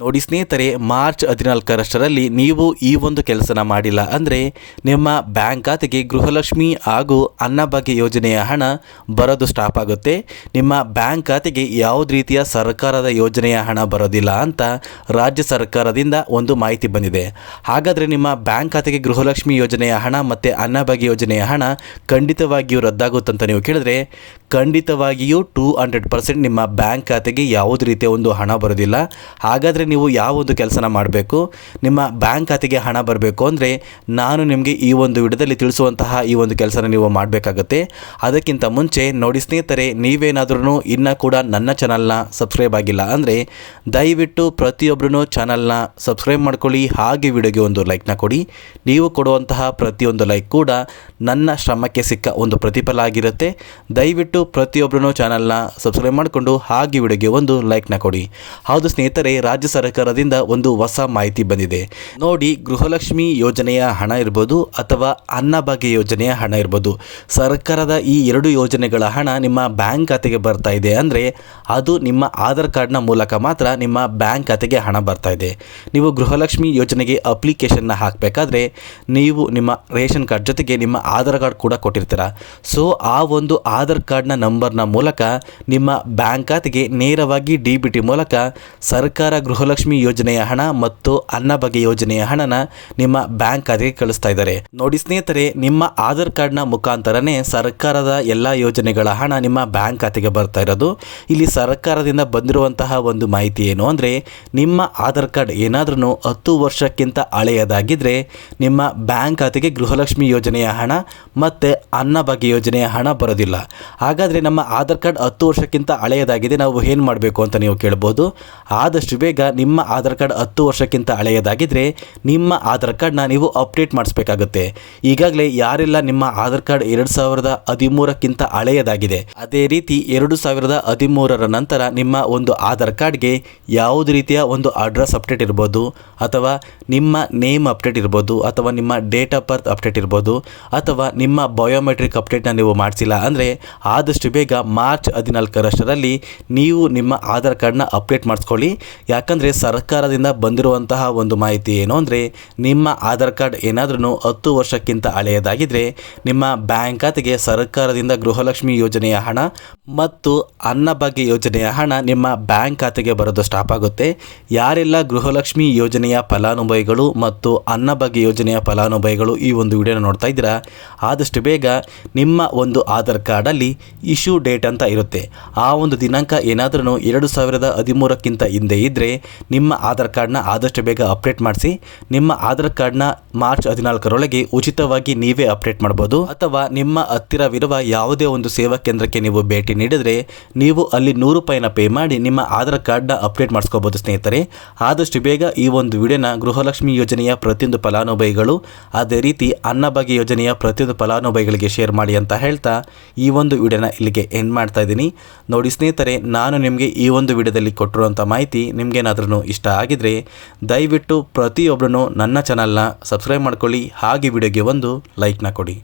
ನೋಡಿ ಸ್ನೇಹಿತರೆ, ಮಾರ್ಚ್ 14ರಷ್ಟರಲ್ಲಿ ನೀವು ಈ ಒಂದು ಕೆಲಸನ ಮಾಡಿಲ್ಲ ಅಂದರೆ ನಿಮ್ಮ ಬ್ಯಾಂಕ್ ಖಾತೆಗೆ ಗೃಹಲಕ್ಷ್ಮಿ ಹಾಗೂ ಅನ್ನಭಾಗ್ಯ ಯೋಜನೆಯ ಹಣ ಬರೋದು ಸ್ಟಾಪ್ ಆಗುತ್ತೆ. ನಿಮ್ಮ ಬ್ಯಾಂಕ್ ಖಾತೆಗೆ ಯಾವುದೇ ರೀತಿಯ ಸರ್ಕಾರದ ಯೋಜನೆಯ ಹಣ ಬರೋದಿಲ್ಲ ಅಂತ ರಾಜ್ಯ ಸರ್ಕಾರದಿಂದ ಒಂದು ಮಾಹಿತಿ ಬಂದಿದೆ. ಹಾಗಾದರೆ ನಿಮ್ಮ ಬ್ಯಾಂಕ್ ಖಾತೆಗೆ ಗೃಹಲಕ್ಷ್ಮಿ ಯೋಜನೆಯ ಹಣ ಮತ್ತು ಅನ್ನಭಾಗ್ಯ ಯೋಜನೆಯ ಹಣ ಖಂಡಿತವಾಗಿಯೂ ರದ್ದಾಗುತ್ತಂತ ನೀವು ಕೇಳಿದ್ರೆ, ಖಂಡಿತವಾಗಿಯೂ 200% ನಿಮ್ಮ ಬ್ಯಾಂಕ್ ಖಾತೆಗೆ ಯಾವುದೇ ರೀತಿಯ ಒಂದು ಹಣ ಬರೋದಿಲ್ಲ. ಹಾಗಾದರೆ ನೀವು ಯಾವ ಒಂದು ಕೆಲಸನ ಮಾಡಬೇಕು, ನಿಮ್ಮ ಬ್ಯಾಂಕ್ ಖಾತೆಗೆ ಹಣ ಬರಬೇಕು ಅಂದರೆ ನಾನು ನಿಮಗೆ ಈ ಒಂದು ವಿಡಿಯೋದಲ್ಲಿ ತಿಳಿಸುವಂತಹ ಈ ಒಂದು ಕೆಲಸನ ನೀವು ಮಾಡಬೇಕಾಗುತ್ತೆ. ಅದಕ್ಕಿಂತ ಮುಂಚೆ ನೋಡಿ ಸ್ನೇಹಿತರೆ, ನೀವೇನಾದ್ರೂ ಇನ್ನೂ ಕೂಡ ನನ್ನ ಚಾನಲ್ನ ಸಬ್ಸ್ಕ್ರೈಬ್ ಆಗಿಲ್ಲ ಅಂದರೆ ದಯವಿಟ್ಟು ಪ್ರತಿಯೊಬ್ಬರೂ ಚಾನಲ್ನ ಸಬ್ಸ್ಕ್ರೈಬ್ ಮಾಡ್ಕೊಳ್ಳಿ, ಹಾಗೆ ವಿಡಿಯೋಗೆ ಒಂದು ಲೈಕ್ನ ಕೊಡಿ. ನೀವು ಕೊಡುವಂತಹ ಪ್ರತಿಯೊಂದು ಲೈಕ್ ಕೂಡ ನನ್ನ ಶ್ರಮಕ್ಕೆ ಸಿಕ್ಕ ಒಂದು ಪ್ರತಿಫಲ ಆಗಿರುತ್ತೆ. ದಯವಿಟ್ಟು ಪ್ರತಿಯೊಬ್ಬರೂ ಚಾನಲ್ನ ಸಬ್ಸ್ಕ್ರೈಬ್ ಮಾಡಿಕೊಂಡು ಹಾಗೆ ವಿಡಿಯೋಗೆ ಒಂದು ಲೈಕ್ನ ಕೊಡಿ. ಹೌದು ಸ್ನೇಹಿತರೆ, ರಾಜ್ಯ ಸರ್ಕಾರದಿಂದ ಒಂದು ಹೊಸ ಮಾಹಿತಿ ಬಂದಿದೆ ನೋಡಿ. ಗೃಹಲಕ್ಷ್ಮಿ ಯೋಜನೆಯ ಹಣ ಇರ್ಬೋದು ಅಥವಾ ಅನ್ನಭಾಗ್ಯ ಯೋಜನೆಯ ಹಣ ಇರ್ಬೋದು, ಸರ್ಕಾರದ ಈ ಎರಡು ಯೋಜನೆಗಳ ಹಣ ನಿಮ್ಮ ಬ್ಯಾಂಕ್ ಖಾತೆಗೆ ಬರ್ತಾ ಇದೆ ಅಂದರೆ ಅದು ನಿಮ್ಮ ಆಧಾರ್ ಕಾರ್ಡ್ನ ಮೂಲಕ ಮಾತ್ರ ನಿಮ್ಮ ಬ್ಯಾಂಕ್ ಖಾತೆಗೆ ಹಣ ಬರ್ತಾ ಇದೆ. ನೀವು ಗೃಹಲಕ್ಷ್ಮಿ ಯೋಜನೆಗೆ ಅಪ್ಲಿಕೇಶನ್ನ ಹಾಕಬೇಕಾದ್ರೆ ನೀವು ನಿಮ್ಮ ರೇಷನ್ ಕಾರ್ಡ್ ಜೊತೆಗೆ ನಿಮ್ಮ ಆಧಾರ್ ಕಾರ್ಡ್ ಕೂಡ ಕೊಟ್ಟಿರ್ತೀರ. ಸೊ ಆ ಒಂದು ಆಧಾರ್ ಕಾರ್ಡ್ನ ನಂಬರ್ನ ಮೂಲಕ ನಿಮ್ಮ ಬ್ಯಾಂಕ್ ಖಾತೆಗೆ ನೇರವಾಗಿ DBT ಮೂಲಕ ಸರ್ಕಾರ ಗೃಹಲಕ್ಷ್ಮಿ ಯೋಜನೆಯ ಹಣ ಮತ್ತು ಅನ್ನಭಾಗ್ಯ ಯೋಜನೆಯ ಹಣನ ನಿಮ್ಮ ಬ್ಯಾಂಕ್ ಖಾತೆಗೆ ಕಳಿಸ್ತಾ ಇದ್ದಾರೆ. ನೋಡಿ ಸ್ನೇಹಿತರೆ, ನಿಮ್ಮ ಆಧಾರ್ ಕಾರ್ಡ್ನ ಮುಖಾಂತರನೇ ಸರ್ಕಾರದ ಎಲ್ಲ ಯೋಜನೆಗಳ ಹಣ ನಿಮ್ಮ ಬ್ಯಾಂಕ್ ಖಾತೆಗೆ ಬರ್ತಾ ಇರೋದು. ಇಲ್ಲಿ ಸರ್ಕಾರದಿಂದ ಬಂದಿರುವಂತಹ ಒಂದು ಮಾಹಿತಿ ಏನು ಅಂದರೆ, ನಿಮ್ಮ ಆಧಾರ್ ಕಾರ್ಡ್ ಏನಾದ್ರೂ 10 ವರ್ಷಕ್ಕಿಂತ ಹಳೆಯದಾಗಿದ್ದರೆ ನಿಮ್ಮ ಬ್ಯಾಂಕ್ ಖಾತೆಗೆ ಗೃಹಲಕ್ಷ್ಮಿ ಯೋಜನೆಯ ಹಣ ಮತ್ತು ಅನ್ನಭಾಗ್ಯ ಯೋಜನೆಯ ಹಣ ಬರೋದಿಲ್ಲ. ಹಾಗಾದರೆ ನಮ್ಮ ಆಧಾರ್ ಕಾರ್ಡ್ 10 ವರ್ಷಕ್ಕಿಂತ ಹಳೆಯದಾಗಿದೆ, ನಾವು ಏನು ಮಾಡಬೇಕು ಅಂತ ನೀವು ಕೇಳ್ಬೋದು. ಆದಷ್ಟು ಬೇಗ ನಿಮ್ಮ ಆಧಾರ್ ಕಾರ್ಡ್ 10 ವರ್ಷಕ್ಕಿಂತ ಹಳೆಯದಾಗಿದ್ದರೆ ನಿಮ್ಮ ಆಧಾರ್ ಕಾರ್ಡ್ನ ನೀವು ಅಪ್ಡೇಟ್ ಮಾಡಿಸ್ಬೇಕಾಗುತ್ತೆ. ಈಗಾಗಲೇ ಯಾರೆಲ್ಲ ನಿಮ್ಮ ಆಧಾರ್ ಕಾರ್ಡ್ 2013ಕ್ಕಿಂತ ಹಳೆಯದಾಗಿದೆ, ಅದೇ ರೀತಿ 2013ರ ನಂತರ ನಿಮ್ಮ ಒಂದು ಆಧಾರ್ ಕಾರ್ಡ್ಗೆ ಯಾವುದೇ ರೀತಿಯ ಒಂದು ಅಡ್ರೆಸ್ ಅಪ್ಡೇಟ್ ಇರ್ಬೋದು, ಅಥವಾ ನಿಮ್ಮ ನೇಮ್ ಅಪ್ಡೇಟ್ ಇರ್ಬೋದು, ಅಥವಾ ನಿಮ್ಮ ಡೇಟ್ ಆಫ್ ಬರ್ತ್ ಅಪ್ಡೇಟ್ ಇರ್ಬೋದು, ಅಥವಾ ನಿಮ್ಮ ಬಯೋಮೆಟ್ರಿಕ್ ಅಪ್ಡೇಟ್ನ ನೀವು ಮಾಡಿಸಿಲ್ಲ ಅಂದರೆ ಆದಷ್ಟು ಬೇಗ ಮಾರ್ಚ್ 14ರಷ್ಟರಲ್ಲಿ ನೀವು ನಿಮ್ಮ ಆಧಾರ್ ಕಾರ್ಡ್ನ ಅಪ್ಡೇಟ್ ಮಾಡಿಸ್ಕೊಳ್ಳಿ. ಯಾಕಂದರೆ ಸರ್ಕಾರದಿಂದ ಬಂದಿರುವಂತಹ ಒಂದು ಮಾಹಿತಿ ಏನು ಅಂದರೆ, ನಿಮ್ಮ ಆಧಾರ್ ಕಾರ್ಡ್ ಏನಾದ್ರೂ 10 ವರ್ಷಕ್ಕಿಂತ ಹಳೆಯದಾಗಿದ್ದರೆ ನಿಮ್ಮ ಬ್ಯಾಂಕ್ ಖಾತೆಗೆ ಸರ್ಕಾರದಿಂದ ಗೃಹಲಕ್ಷ್ಮಿ ಯೋಜನೆಯ ಹಣ ಮತ್ತು ಅನ್ನಭಾಗ್ಯ ಯೋಜನೆಯ ಹಣ ನಿಮ್ಮ ಬ್ಯಾಂಕ್ ಖಾತೆಗೆ ಬರೋದು ಸ್ಟಾಪ್ ಆಗುತ್ತೆ. ಯಾರೆಲ್ಲ ಗೃಹಲಕ್ಷ್ಮಿ ಯೋಜನೆಯ ಫಲಾನುಭವಿಗಳು ಮತ್ತು ಅನ್ನಭಾಗ್ಯ ಯೋಜನೆಯ ಫಲಾನುಭವಿಗಳು ಈ ಒಂದು ವಿಡಿಯೋನ ನೋಡ್ತಾ ಇದ್ದೀರಾ, ಆದಷ್ಟು ಬೇಗ ನಿಮ್ಮ ಒಂದು ಆಧಾರ್ ಕಾರ್ಡಲ್ಲಿ ಇಶ್ಯೂ ಡೇಟ್ ಅಂತ ಇರುತ್ತೆ. ಆ ಒಂದು ದಿನಾಂಕ ಏನಾದ್ರೂ 2013ಕ್ಕಿಂತ ಹಿಂದೆ ಇದ್ದರೆ ನಿಮ್ಮ ಆಧಾರ್ ಕಾರ್ಡ್ನ ಆದಷ್ಟು ಬೇಗ ಅಪ್ಡೇಟ್ ಮಾಡಿಸಿ. ನಿಮ್ಮ ಆಧಾರ್ ಕಾರ್ಡ್ನ ಮಾರ್ಚ್ 14ರೊಳಗೆ ಉಚಿತವಾಗಿ ನೀವೇ ಅಪ್ಡೇಟ್ ಮಾಡ್ಬೋದು. ಅಥವಾ ನಿಮ್ಮ ಹತ್ತಿರವಿರುವ ಯಾವುದೇ ಒಂದು ಸೇವಾ ಕೇಂದ್ರಕ್ಕೆ ನೀವು ಭೇಟಿ ನೀಡಿದರೆ ನೀವು ಅಲ್ಲಿ ₹100 ಪೇ ಮಾಡಿ ನಿಮ್ಮ ಆಧಾರ್ ಕಾರ್ಡ್ನ ಅಪ್ಡೇಟ್ ಮಾಡಿಸ್ಕೋಬೋದು. ಸ್ನೇಹಿತರೆ, ಆದಷ್ಟು ಬೇಗ ಈ ಒಂದು ವಿಡಿಯೋನ ಗೃಹಲಕ್ಷ್ಮಿ ಯೋಜನೆಯ ಪ್ರತಿಯೊಂದು ಫಲಾನುಭವಿಗಳು, ಅದೇ ರೀತಿ ಅನ್ನಭಾಗ್ಯ ಯೋಜನೆಯ ಪ್ರತಿಯೊಂದು ಫಲಾನುಭವಿಗಳಿಗೆ ಶೇರ್ ಮಾಡಿ ಅಂತ ಹೇಳ್ತಾ ಈ ಒಂದು ವಿಡಿಯೋನ ಇಲ್ಲಿಗೆ ಎಂಡ್ ಮಾಡ್ತಾ ಇದ್ದೀನಿ. ನೋಡಿ ಸ್ನೇಹಿತರೆ, ನಾನು ನಿಮಗೆ ಈ ಒಂದು ವಿಡಿಯೋದಲ್ಲಿ ಕೊಟ್ಟಿರುವಂಥ ಮಾಹಿತಿ ನಿಮಗೇನಾದ್ರೂ ಇಷ್ಟ ಆಗಿದ್ರೆ ದಯವಿಟ್ಟು ಪ್ರತಿಯೊಬ್ಬರೂ ನನ್ನ ಚಾನಲ್ನ ಸಬ್ಸ್ಕ್ರೈಬ್ ಮಾಡ್ಕೊಳ್ಳಿ, ಹಾಗೆ ವಿಡಿಯೋಗೆ ಒಂದು ಲೈಕ್ನ ಕೊಡಿ.